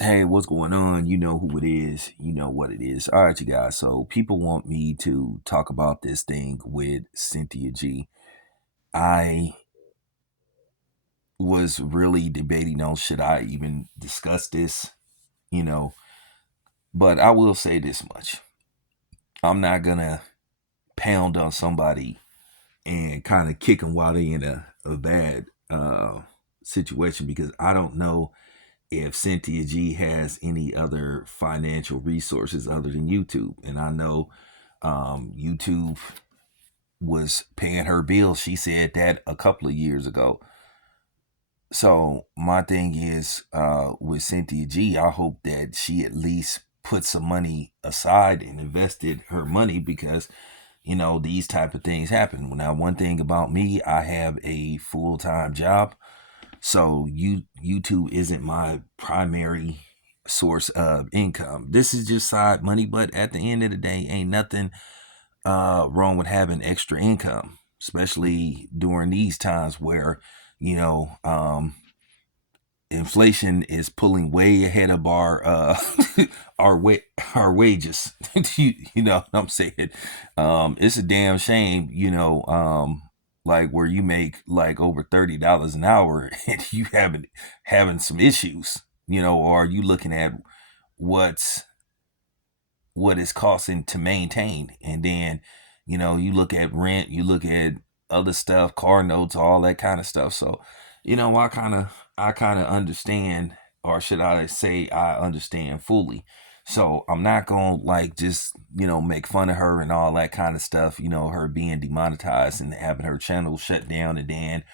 Hey, what's going on? You know who it is. You know what it is. All right, you guys. So people want me to talk about this thing with Cynthia G. I was really debating on should I even discuss this, you know, but I will say this much. I'm not gonna pound on somebody and kind of kick them while they in a bad situation because I don't know if Cynthia G has any other financial resources other than YouTube. And I know YouTube was paying her bills. She said that a couple of years ago. So my thing is with Cynthia G, I hope that she at least put some money aside and invested her money because these type of things happen. Now, one thing about me, I have a full-time job. So YouTube isn't my primary source of income. This is just side money, but at the end of the day, ain't nothing wrong with having extra income, especially during these times where you know inflation is pulling way ahead of our our wages. You know what I'm saying? It's a damn shame, like where you make like over $30 an hour and you having some issues, or you looking at what's what it's costing to maintain. And then, you look at rent, you look at other stuff, car notes, all that kind of stuff. So, I kind of understand, or should I say I understand fully. So I'm not gonna like just, make fun of her and all that kind of stuff, her being demonetized and having her channel shut down, and then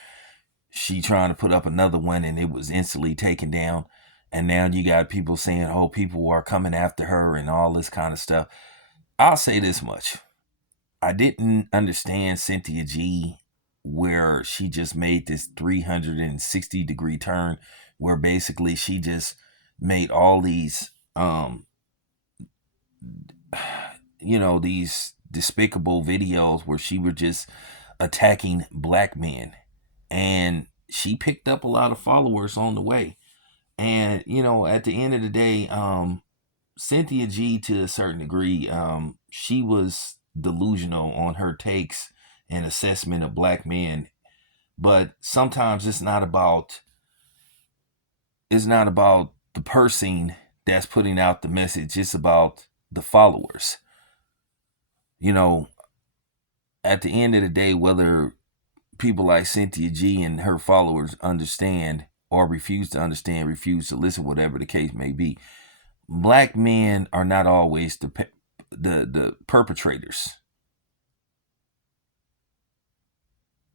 she trying to put up another one and it was instantly taken down. And now you got people saying, oh, people are coming after her and all this kind of stuff. I'll say this much. I didn't understand Cynthia G where she just made this 360-degree turn where basically she just made all these these despicable videos where she were just attacking black men, and she picked up a lot of followers on the way. And at the end of the day, Cynthia G, to a certain degree, she was delusional on her takes and assessment of black men. But sometimes it's not about the person that's putting out the message. It's about the followers. You know, at the end of the day, whether people like Cynthia G and her followers understand or refuse to understand, refuse to listen, whatever the case may be, black men are not always the perpetrators.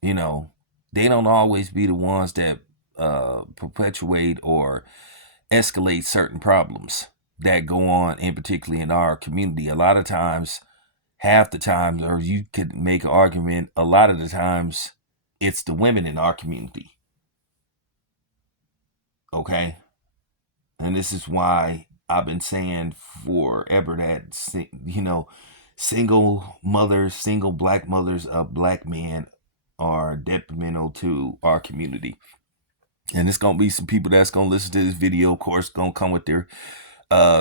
You know, they don't always be the ones that perpetuate or escalate certain problems that go on, in particularly in our community. A lot of times, half the time, or you could make an argument, a lot of the times, it's the women in our community. Okay, and this is why I've been saying forever that single mothers, single black mothers of black men are detrimental to our community. And it's gonna be some people that's gonna listen to this video, of course, gonna come with their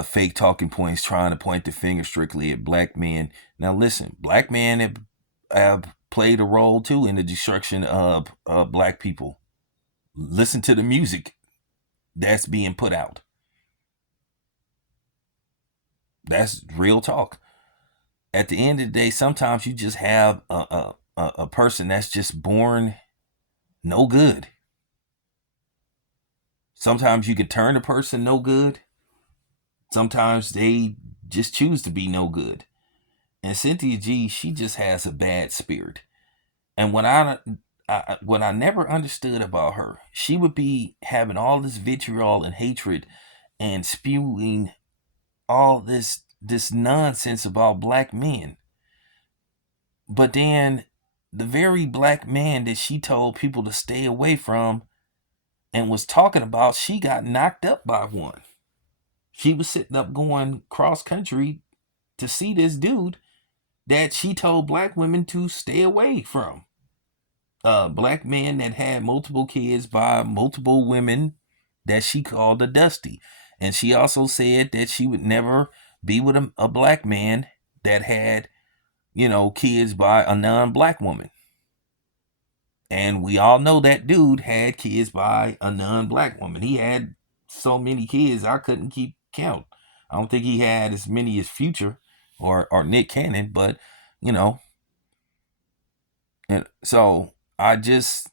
fake talking points, trying to point the finger strictly at black men. Now, listen, black men have played a role too in the destruction of black people. Listen to the music that's being put out. That's real talk. At the end of the day, sometimes you just have a person that's just born no good. Sometimes you can turn a person no good. Sometimes they just choose to be no good. And Cynthia G, she just has a bad spirit. And what I never understood about her, she would be having all this vitriol and hatred and spewing all this nonsense about black men. But then the very black man that she told people to stay away from and was talking about, she got knocked up by one. She was sitting up going cross country to see this dude that she told black women to stay away from. Black men that had multiple kids by multiple women that she called a Dusty. And she also said that she would never be with a black man that had, kids by a non-black woman. And we all know that dude had kids by a non-black woman. He had so many kids I couldn't keep count. I don't think he had as many as Future or Nick Cannon, but you know, and so I just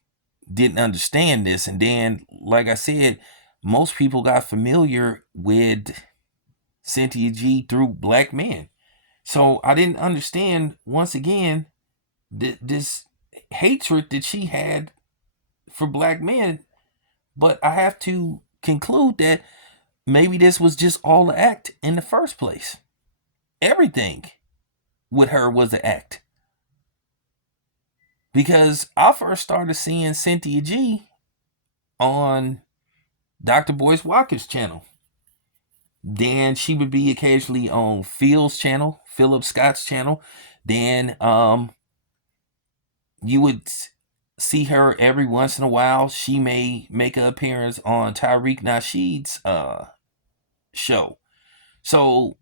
didn't understand this. And then, like I said, most people got familiar with Cynthia G through black men. So I didn't understand, once again, this hatred that she had for black men. But I have to conclude that maybe this was just all an act in the first place. Everything with her was an act. Because I first started seeing Cynthia G on Dr. Boyce Walker's channel. Then she would be occasionally on Phil's channel, Philip Scott's channel. Then you would see her every once in a while. She may make an appearance on Tariq Nasheed's show. So,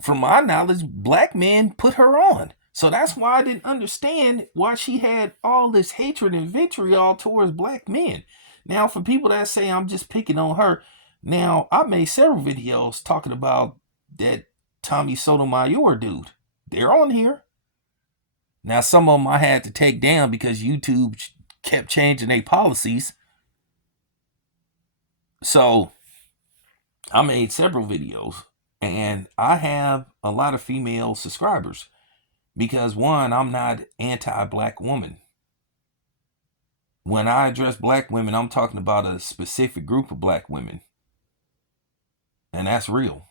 from my knowledge, black men put her on. So that's why I didn't understand why she had all this hatred and vitriol towards black men. Now, for people that say I'm just picking on her, now I made several videos talking about that Tommy Sotomayor dude. They're on here. Now, some of them I had to take down because YouTube kept changing their policies. So I made several videos, and I have a lot of female subscribers because, one, I'm not anti-black woman. When I address black women, I'm talking about a specific group of black women, and that's real.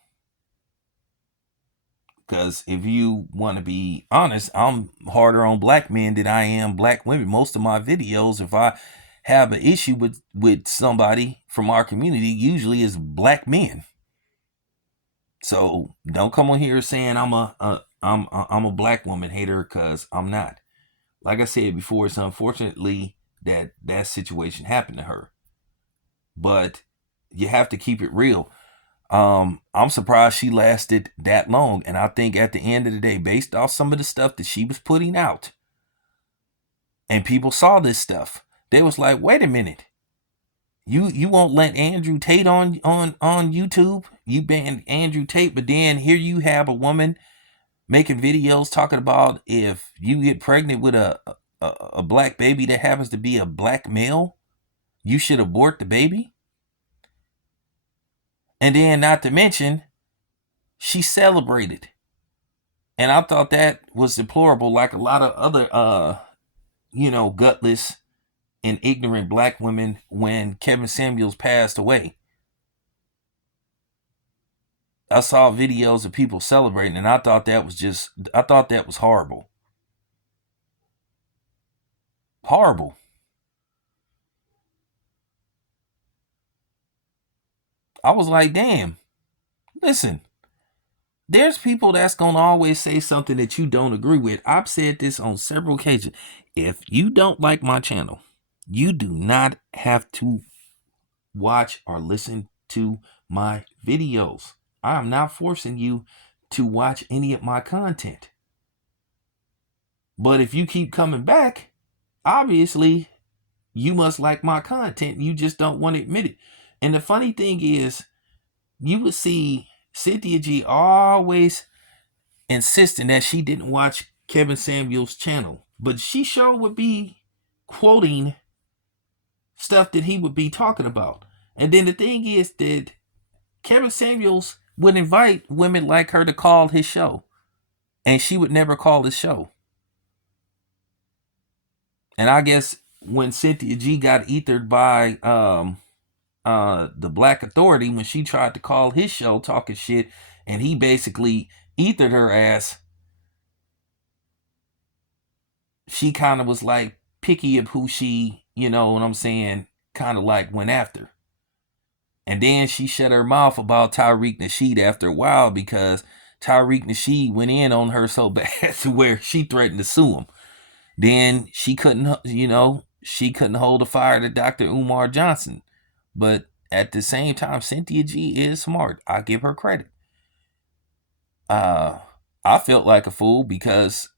Because if you want to be honest, I'm harder on black men than I am black women. Most of my videos, if I have an issue with somebody from our community, usually is black men. So don't come on here saying I'm a black woman hater, because I'm not. Like I said before, it's unfortunately that situation happened to her. But you have to keep it real. I'm surprised she lasted that long. And I think at the end of the day, based off some of the stuff that she was putting out, and people saw this stuff, they was like, wait a minute. You won't let Andrew Tate on YouTube? You banned Andrew Tate, but then here you have a woman making videos talking about if you get pregnant with a black baby that happens to be a black male, you should abort the baby. And then, not to mention, she celebrated. And I thought that was deplorable, like a lot of other, gutless and ignorant black women when Kevin Samuels passed away. I saw videos of people celebrating, and I thought that was horrible. Horrible. I was like, damn, listen, there's people that's going to always say something that you don't agree with. I've said this on several occasions. If you don't like my channel, you do not have to watch or listen to my videos. I am not forcing you to watch any of my content. But if you keep coming back, obviously you must like my content. You just don't want to admit it. And the funny thing is, you would see Cynthia G always insisting that she didn't watch Kevin Samuels' channel, but she sure would be quoting stuff that he would be talking about. And then the thing is that Kevin Samuels would invite women like her to call his show, and she would never call his show. And I guess when Cynthia G got ethered by the Black Authority, when she tried to call his show talking shit, and he basically ethered her ass, she kind of was like picky of who she, you know what I'm saying, kind of like went after. And then she shut her mouth about Tariq Nasheed after a while, because Tariq Nasheed went in on her so bad to where she threatened to sue him. Then she couldn't hold the fire to Dr. Umar Johnson. But at the same time, Cynthia G is smart. I give her credit. I felt like a fool because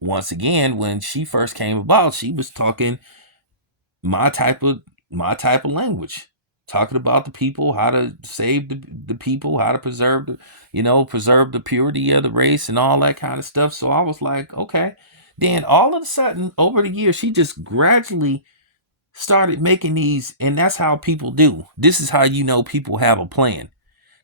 once again, when she first came about, she was talking my type of language, talking about the people, how to save the people, how to preserve preserve the purity of the race and all that kind of stuff. So I was like, okay. Then all of a sudden, over the years, she just gradually started making these, and that's how people do. This is how you know people have a plan,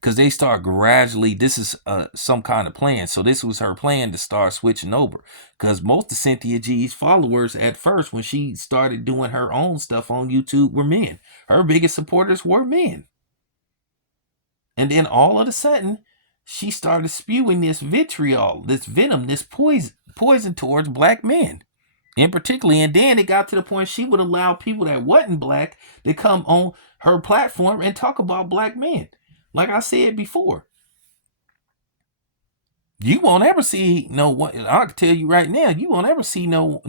because they start gradually. This is some kind of plan. So this was her plan to start switching over, because most of Cynthia G's followers at first, when she started doing her own stuff on YouTube, were men. Her biggest supporters were men. And then all of a sudden, she started spewing this vitriol, this venom, this poison towards black men in particular. And then it got to the point she would allow people that wasn't black to come on her platform and talk about black men. Like I said before, you won't ever see no one. I can tell you right now, you won't ever see no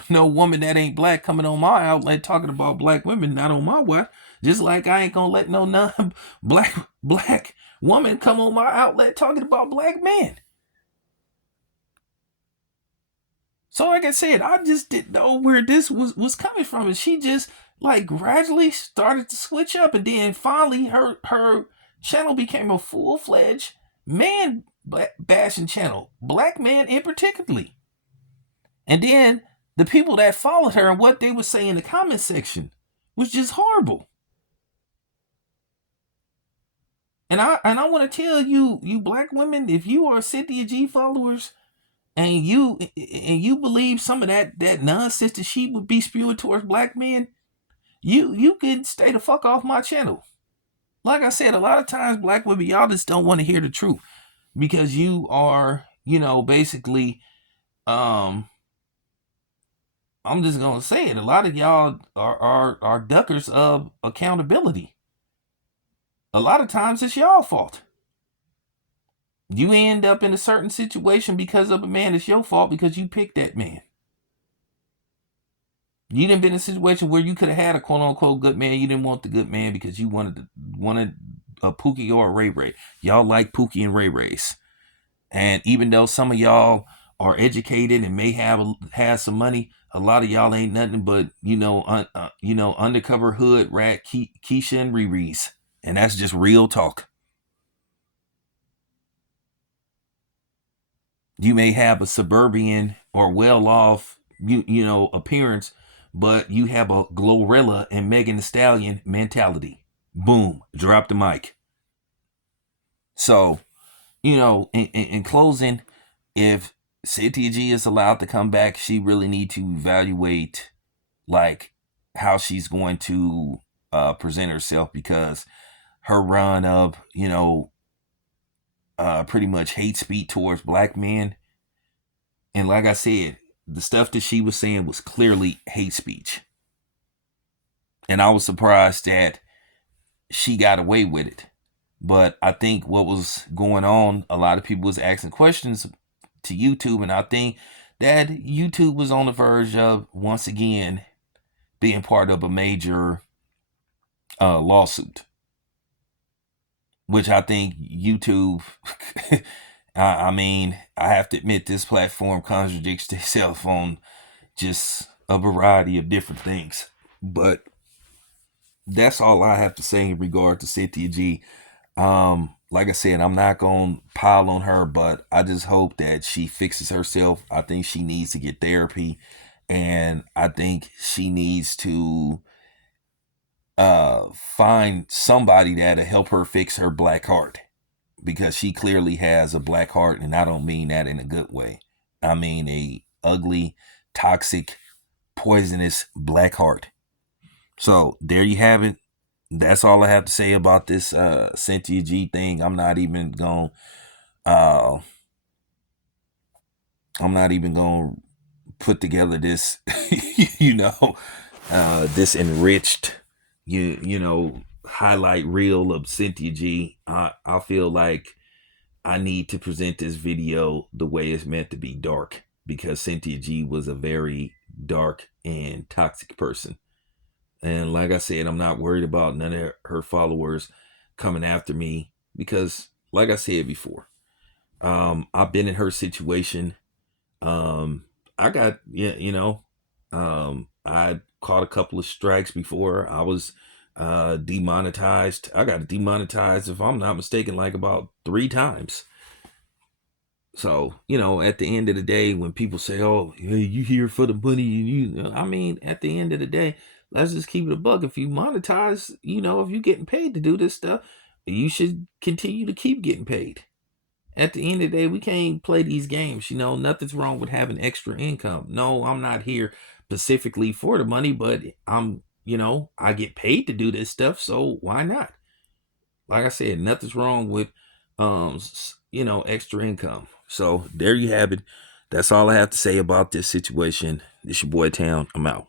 woman that ain't black coming on my outlet talking about black women, not on my watch. Just like I ain't gonna let no non black woman come on my outlet talking about black men. So like I said, I just didn't know where this was coming from. And she just like gradually started to switch up. And then finally her channel became a full-fledged man bashing channel. Black men in particularly. And then the people that followed her and what they would say in the comment section was just horrible. And I want to tell you black women, if you are Cynthia G followers, and you believe some of that nonsense that she would be spewing towards black men, you can stay the fuck off my channel. Like I said, a lot of times black women, y'all just don't want to hear the truth because you are, basically, I'm just gonna say it. A lot of y'all are duckers of accountability. A lot of times it's y'all fault. You end up in a certain situation because of a man. It's your fault because you picked that man. You didn't been in a situation where you could have had a quote unquote good man. You didn't want the good man because you wanted a Pookie or a Ray Ray. Y'all like Pookie and Ray Rays. And even though some of y'all are educated and may have some money, a lot of y'all ain't nothing but undercover hood rat Keisha and Riri's, and that's just real talk. You may have a suburban or well-off, appearance, but you have a Glorilla and Megan Thee Stallion mentality. Boom, drop the mic. So, in closing, if Cynthia G is allowed to come back, she really need to evaluate, like, how she's going to present herself, because her run of, pretty much hate speech towards black men. And like I said, the stuff that she was saying was clearly hate speech. And I was surprised that she got away with it. But I think what was going on, a lot of people was asking questions to YouTube. And I think that YouTube was on the verge of, once again, being part of a major lawsuit. Which I think YouTube, I mean, I have to admit this platform contradicts itself on just a variety of different things. But that's all I have to say in regard to Cynthia G. Like I said, I'm not going to pile on her, but I just hope that she fixes herself. I think she needs to get therapy, and I think she needs to find somebody that'll help her fix her black heart, because she clearly has a black heart, and I don't mean that in a good way. I mean a ugly, toxic, poisonous black heart. So there you have it. That's all I have to say about this Cynthia G thing. I'm not even going to put together this this enriched highlight reel of Cynthia G. I feel like I need to present this video the way it's meant to be, dark, because Cynthia G was a very dark and toxic person. And like I said, I'm not worried about none of her followers coming after me because, like I said before, I've been in her situation. Um, I got, yeah, I caught a couple of strikes before I was demonetized. I got demonetized, if I'm not mistaken, like about 3 times. So, at the end of the day, when people say, "Oh, yeah, you here for the money," I mean, at the end of the day, let's just keep it a buck. If you monetize, if you're getting paid to do this stuff, you should continue to keep getting paid. At the end of the day, we can't play these games. Nothing's wrong with having extra income. No, I'm not here specifically for the money, but I get paid to do this stuff, so why not? Like I said, nothing's wrong with extra income. So there you have it. That's all I have to say about this situation. This your boy Town. I'm out.